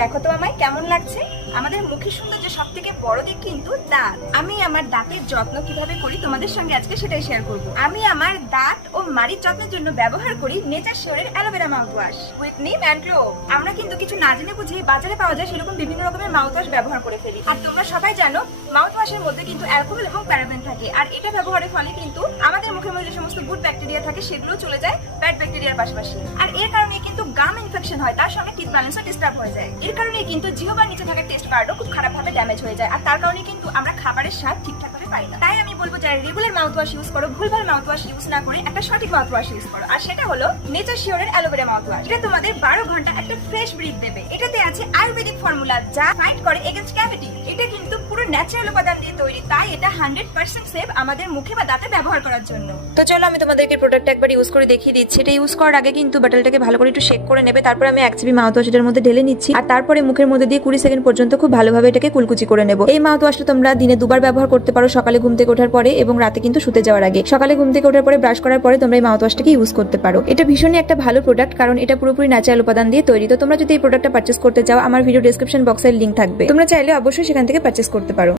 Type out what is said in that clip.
দেখো তো আমায়, কেমন লাগছে? আমাদের মুখের সৌন্দর্য সব থেকে বড় দিক কিন্তু দাঁত। আমি আমার দাঁতের যত্ন কীভাবে করি তোমাদের সঙ্গে আজকে সেটাই শেয়ার করব। আমি আমার দাঁত ও মাড়ির যত্নের জন্য ব্যবহার করি nature শিওরের aloe vera mouthwash with neem and glow আমরা কিন্তু কিছু না জেনে বুঝে বাজারে পাওয়া যায় সেরকম বিভিন্ন রকমের মাউথ ওয়াশ ব্যবহার করে ফেলি। আর তোমরা সবাই জানো মাউথ ওয়াশের মধ্যে কিন্তু অ্যালকোহল এবং প্যারাবেন থাকে। আর এটা ব্যবহারের ফলে কিন্তু আমাদের মুখের মধ্যে যে সমস্ত গুড ব্যাকটেরিয়া থাকে সেগুলো চলে যায় ব্যাড ব্যাকটেরিয়ার পাশাপাশি। আর এর কারণে কিন্তু গাম ইনফেকশন হয়, তার সঙ্গে টিথ ব্যালেন্সও ডিস্টার্ব হয়ে যায়। এর কারণে কিন্তু জিহবার নিচে থাকা টেস্ট কার্ডও খুব খারাপ ভাবে ড্যামেজ হয়ে যায়। আর তার কারণে কিন্তু আমরা খাবারের স্বাদ ঠিকঠাক ভাবে পাই না। তাই আমি বলব যারা রেগুলার মাউথ ওয়াশ ইউজ করো, ভুলভাল মাউথ ওয়াশ ইউজ না করে একটা সঠিক মাউথ ওয়াশ ইউজ করো। আর সেটা হলো নেচার শিওরের অ্যালোভেরা মাউথ ওয়াশ এটা তোমাদের বারো ঘণ্টা একটা ফ্রেশ ব্রিথ দেবে। এটাতে আছে আয়ুর্বেদিক ফর্মুলা যা ফাইট করে এগেনস্ট ক্যাভিটি এটা কিন্তু ন্যাচারাল উপাদান দিয়ে তৈরি, তাই এটা হান্ড্রেড পার্সেন্ট সেফ আমাদের মুখে বা দাঁতে ব্যবহার করার জন্য। তো চলো আমি তোমাদেরকে প্রোডাক্টটা একবার ইউজ করে দেখিয়ে দিচ্ছি। এটা ইউজ করার আগে কিন্তু বাটলটাকে ভালো করে একটু শেক করে নেবে, তারপর আমি এক জিবি মাউথ মধ্যে ঢেলে নিচ্ছি, আর তারপরে মুখের মধ্যে দিয়ে কুড়ি সেকেন্ড পর্যন্ত খুব ভালোভাবে এটাকে কুলকুচি করে নেব। এই মাউথ ওয়াশটা তোমরা দিনে দুবার ব্যবহার করতে পারো, সকালে ঘুম থেকে ওঠার পরে এবং রাতে কিন্তু শুতে যাওয়ার আগে। সকালে ঘুম থেকে ওঠার পরে ব্রাশ করার পরে তোমরা এই মাউথ ওয়াশটাকে ইউজ করতে পারো। এটা ভীষণই একটা ভালো প্রোডাক্ট কারণ এটা পুরোপুরি ন্যাচারাল উপাদান দিয়ে তৈরি। তো তোমরা যদি এই প্রোডাক্টটা পার্চেস করতে চাও, আমার ভিডিও ডেসক্রিপশন বক্সের লিঙ্ক থাকবে। তোমরা চাইলে অবশ্যই সেখান থেকে পার্চেস করতে